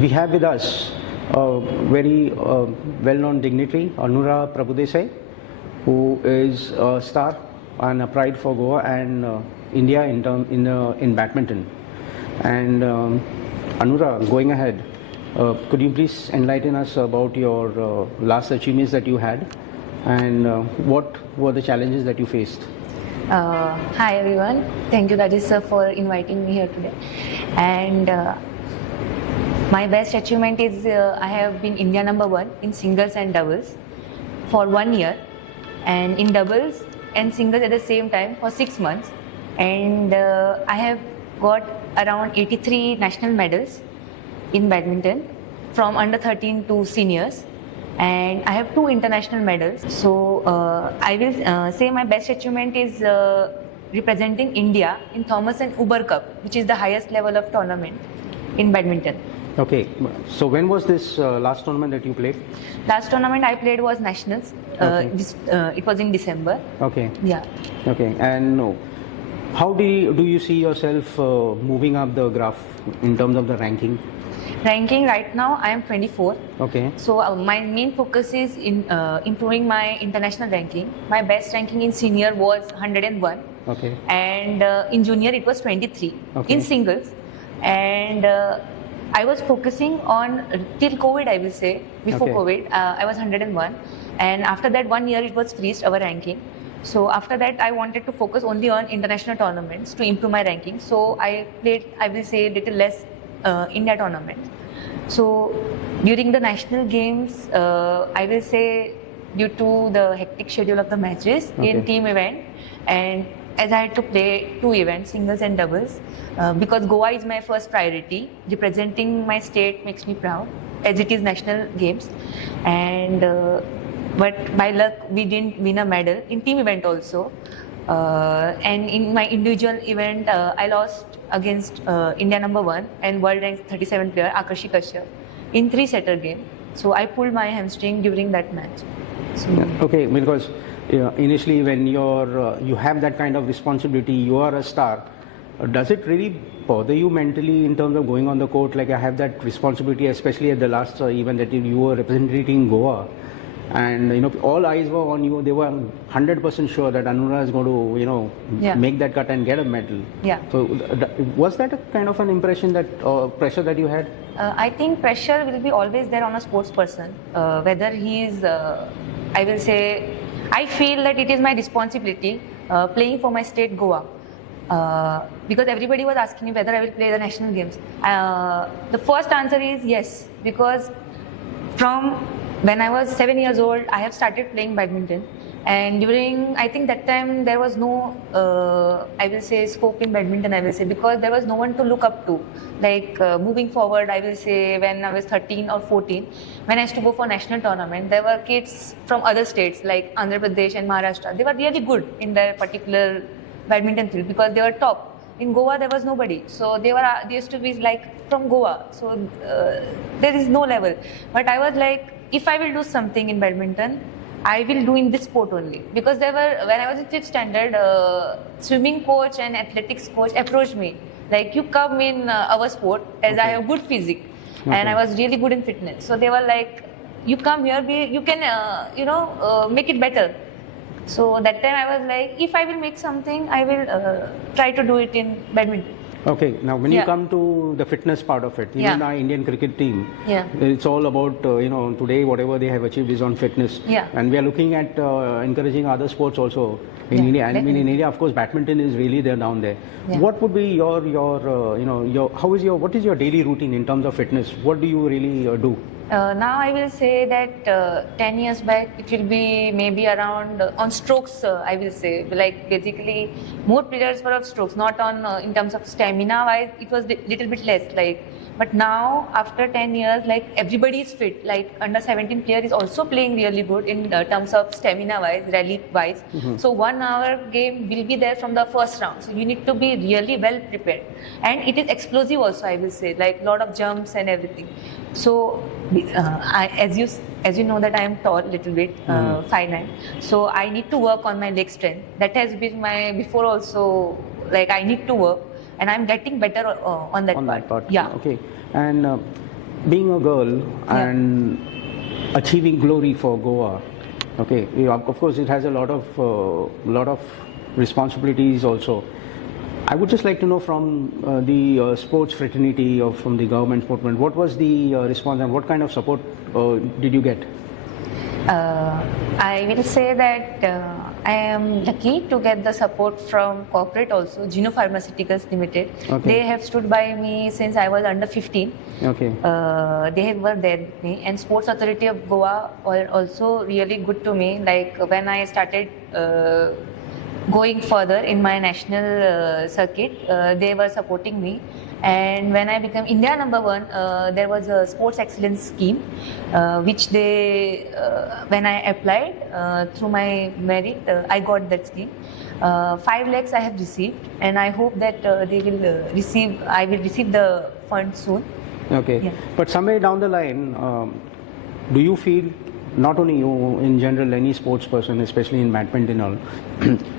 We have with us a very well-known dignitary, Anura Prabhudesai, who is a star and a pride for Goa and India in badminton. And Anura, going ahead, could you please enlighten us about your last achievements that you had, and what were the challenges that you faced? Hi everyone, thank you Rajesh sir for inviting me here today. And my best achievement is I have been India #1 in singles and doubles for 1 year, and in doubles and singles at the same time for 6 months. And I have got around 83 national medals in badminton from under 13 to seniors. And I have 2 international medals. So I will say my best achievement is representing India in Thomas and Uber Cup, which is the highest level of tournament in badminton. Okay, so when was this last tournament that you played? Last tournament I played was nationals. Okay. It was in December. Okay. Yeah. Okay, and how do you see yourself moving up the graph in terms of the ranking? Ranking right now I am 24. Okay. So my main focus is in improving my international ranking. My best ranking in senior was 101. Okay. And in junior it was 23 Okay. in singles. And I was focusing on till COVID, I will say. Before Okay. COVID, I was 101. And after that 1 year it was freezed, our ranking. So after that I wanted to focus only on international tournaments to improve my ranking. So I played, I will say, little less India tournaments. So during the national games, I will say, due to the hectic schedule of the matches in team event, and as I had to play 2 events, singles and doubles, because Goa is my first priority. Representing my state makes me proud, as it is national games. And but by luck we didn't win a medal in team event also. And in my individual event, I lost against India #1 and world ranked 37 player Akarshi Kashyap in 3-setter game. So I pulled my hamstring during that match. So, Okay, because initially when you have that kind of responsibility, you are a star. Does it really bother you mentally in terms of going on the court? Like, I have that responsibility, especially at the last event that you were representing Goa, and all eyes were on you. They were 100% sure that Anura is going to Yeah. make that cut and get a medal. Yeah. So was that a kind of an impression, that pressure that you had? I think pressure will be always there on a sports person, whether he is, I will say, I feel that it is my responsibility playing for my state Goa. Because everybody was asking me whether I will play the national games. The first answer is yes, because from when I was 7 years old, I have started playing badminton. And during, I think that time there was no, I will say, scope in badminton, I will say, because there was no one to look up to. Like moving forward, I will say, when I was 13 or 14, when I used to go for national tournament, there were kids from other states like Andhra Pradesh and Maharashtra. They were really good in their particular badminton field because they were top. In Goa, there was nobody. So they used to be like from Goa. So there is no level. But I was like, if I will do something in badminton, I will do in this sport only. Because when I was in 5th standard, swimming coach and athletics coach approached me. Like, you come in our sport, as I have good physique. And I was really good in fitness. So they were like, you come here, you can, make it better. So that time I was like, if I will make something, I will try to do it in badminton. Okay, now when you come to the fitness part of it, even our Indian cricket team, it's all about, today whatever they have achieved is on fitness. Yeah. And we are looking at encouraging other sports also in India. And in India, of course, badminton is really there down there. Yeah. What would be what is your daily routine in terms of fitness? What do you really do? Now I will say that 10 years back it will be maybe around on strokes, I will say, like basically more players were of strokes, not on in terms of stamina wise it was little bit less, like, but now after 10 years like everybody is fit, like under 17 player is also playing really good in terms of stamina wise, rally wise. So 1 hour game will be there from the first round, so you need to be really well prepared, and it is explosive also, I will say, like lot of jumps and everything. So as you know that I am tall little bit, 5'9", so I need to work on my leg strength. That has been my before also, like I need to work, and I'm getting better on that part. That part. Yeah. Okay. And being a girl and achieving glory for Goa, okay, of course it has a lot of responsibilities also. I would just like to know from the sports fraternity or from the government sportmen, what was the response and what kind of support did you get? I will say that I am lucky to get the support from corporate also, Geno Pharmaceuticals Limited. Okay. They have stood by me since I was under 15. Okay. They were there with me, and Sports Authority of Goa are also really good to me. Like when I started going further in my national circuit, they were supporting me. And when I became India #1, there was a sports excellence scheme, which they, when I applied through my merit, I got that scheme. 5 lakhs I have received, and I hope that they will I will receive the fund soon. Okay. Yeah. But somewhere down the line, do you feel, not only you, in general, any sports person, especially in badminton, all,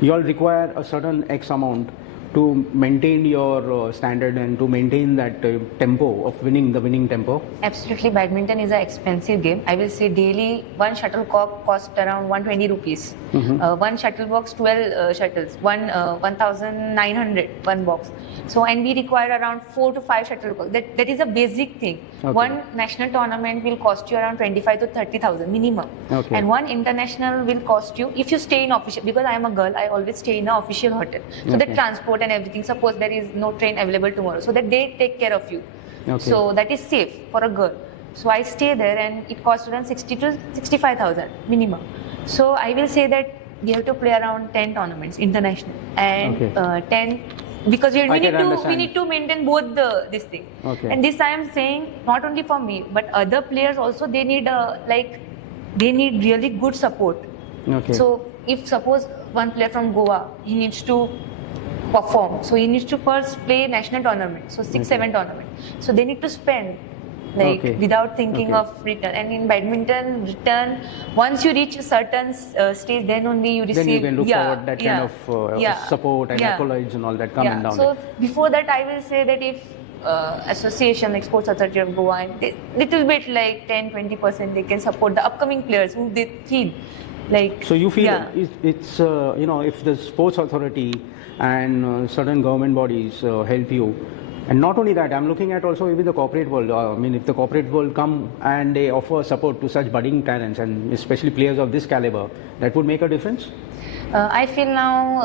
you all require a certain X amount to maintain your standard and to maintain that tempo of winning, the winning tempo? Absolutely, badminton is an expensive game. I will say daily one shuttlecock costs around 120 rupees. One shuttle box, 12 shuttles, 1,900 one box. So, and we require around 4 to 5 shuttlecocks. That is a basic thing. Okay. One national tournament will cost you around 25 to 30,000 minimum. Okay. And one international will cost you, if you stay in official, because I am a girl, I always stay in an official hotel. So Okay. that transport and everything, suppose there is no train available tomorrow, so that they take care of you. Okay. So that is safe for a girl. So I stay there, and it costs around 60 to 65,000 minimum. So I will say that we have to play around 10 tournaments international, and Okay. 10, because we I need can to understand. we need to maintain both this thing. Okay. And this I am saying not only for me, but other players also, they need they need really good support. Okay. So if suppose one player from Goa, he needs to perform, so he needs to first play national tournament, so 6-7 tournament. So they need to spend Okay. without thinking Okay. of return. And in badminton, return, once you reach a certain stage, then only you receive. Then you can look forward that kind of support and accolades and all that coming down. So before that, I will say that if association like Sports Authority of Goa, and little bit like 10-20%, they can support the upcoming players who they feel like. So you feel Yeah. it's if the sports authority and certain government bodies help you, and not only that, I'm looking at also even the corporate world. I mean, if the corporate world come and they offer support to such budding talents and especially players of this caliber, that would make a difference. I feel now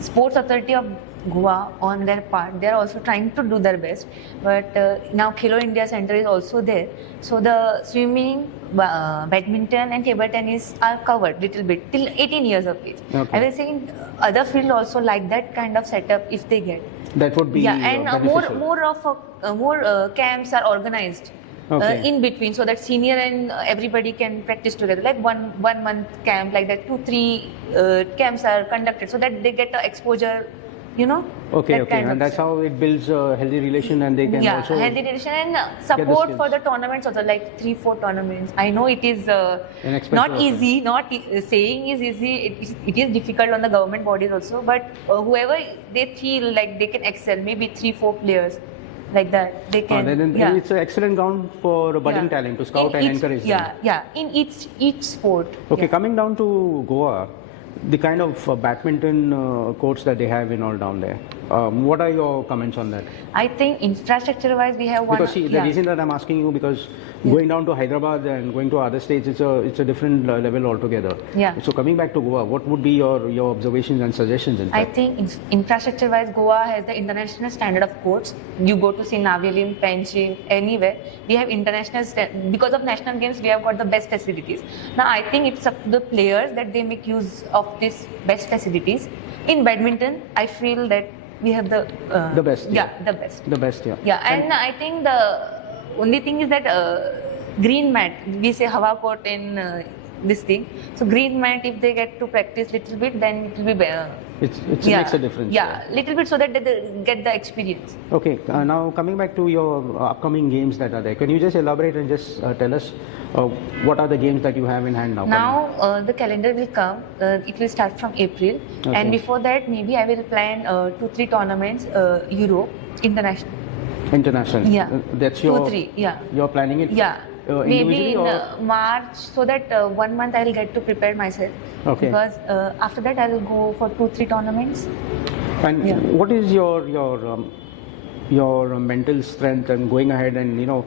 Sports Authority of Goa, on their part, they are also trying to do their best. But now Khelo India Center is also there, so the swimming, badminton, and table tennis are covered little bit till 18 years of age. Okay. I will say in other field also like that kind of setup if they get. That would be And beneficial. more camps are organized. Okay. In between, so that senior and everybody can practice together, like one month camp, like that 2-3 camps are conducted, so that they get the exposure, Okay, that okay, kind and of that's how it builds a healthy relation, and they can also. healthy relation and support skills. for the tournaments also, like 3-4 tournaments. I know it is An expensive not affair. easy, saying is easy, it is difficult on the government bodies also, but whoever they feel like they can excel, maybe 3-4 players like that, they can. Then it's an excellent ground for budding talent to scout and encourage them. In each sport. Okay, coming down to Goa, the kind of badminton courts that they have in all down there. What are your comments on that? I think infrastructure-wise, we have one. Because see, the reason that I'm asking you, because going down to Hyderabad and going to other states, it's a different level altogether. Yeah. So coming back to Goa, what would be your observations and suggestions in I fact? think infrastructure-wise, Goa has the international standard of courts. You go to see Navelim, Penchin, anywhere, we have international because of national games, we have got the best facilities. Now, I think it's up to the players that they make use of these best facilities. In badminton, I feel that we have the best. Yeah, the best. The best, yeah. Yeah, and I think the only thing is that green mat, we say Hawa court in this thing. So green mat, if they get to practice little bit, then it will be better. It makes a difference. Yeah, little bit, so that they get the experience. Okay, now coming back to your upcoming games that are there, can you just elaborate and just tell us what are the games that you have in hand now? Now the calendar will come. It will start from April, Okay. and before that, maybe I will plan 2-3 tournaments, Europe, international. International. That's your. 2-3. Yeah. You're planning it. Yeah. Maybe Individually in or? March, so that 1 month I'll get to prepare myself. Okay. Because after that I'll go for 2-3 tournaments. And Yeah. what is your mental strength and going ahead and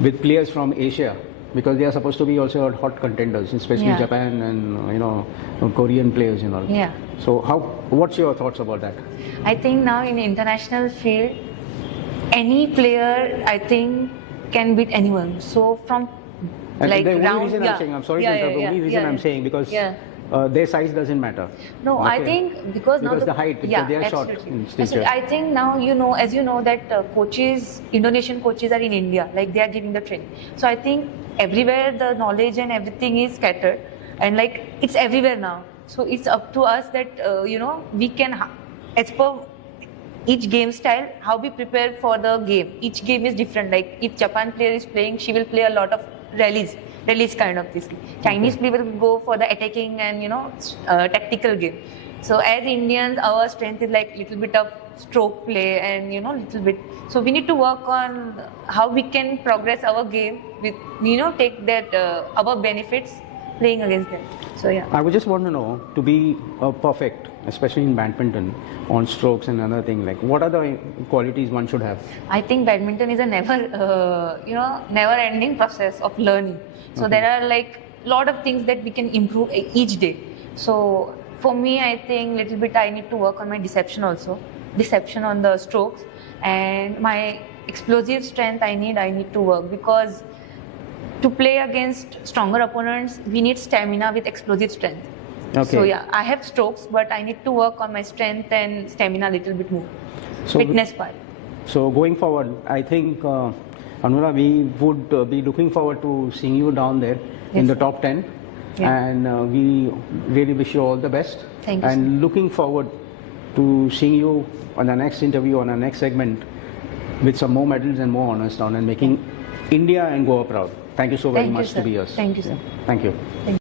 with players from Asia, because they are supposed to be also hot contenders, especially Yeah. Japan and Korean players and all. Yeah. So what's your thoughts about that? I think now in international field, any player I think can beat anyone. So from And like the only round, reason yeah. I'm saying, I'm sorry Yeah, to interrupt, yeah, the only yeah, reason yeah, I'm yeah. saying because Yeah. their size doesn't matter. No, I Okay. think because now the height, because yeah, they are short absolutely. in stature. I think now as you know that coaches, Indonesian coaches are in India, like they are giving the training. So I think everywhere the knowledge and everything is scattered, and like it's everywhere now. So it's up to us that we can, as per each game style, how we prepare for the game. Each game is different. Like if Japan player is playing, she will play a lot of rallies kind of this. Chinese player will go for the attacking and tactical game. So as Indians, our strength is like little bit of stroke play and little bit. So we need to work on how we can progress our game with take that our benefits playing against them. So yeah. I would just want to know, to be perfect, especially in badminton, on strokes and another thing, like what are the qualities one should have? I think badminton is a never-ending process of learning. So Okay. there are like lot of things that we can improve each day. So for me, I think little bit I need to work on my deception also, deception on the strokes, and my explosive strength. I need to work, because to play against stronger opponents, we need stamina with explosive strength. Okay. So yeah, I have strokes, but I need to work on my strength and stamina a little bit more. So- Fitness part. So going forward, I think, Anura, we would be looking forward to seeing you down there in Yes, the sir. top 10. Yeah. And we really wish you all the best. Thank you, And looking forward to seeing you on our next interview, on our next segment, with some more medals and more honors down and making India and Goa proud. Thank you so very Thank you, much to sir. be us. Thank you, sir. Thank you. Thank you.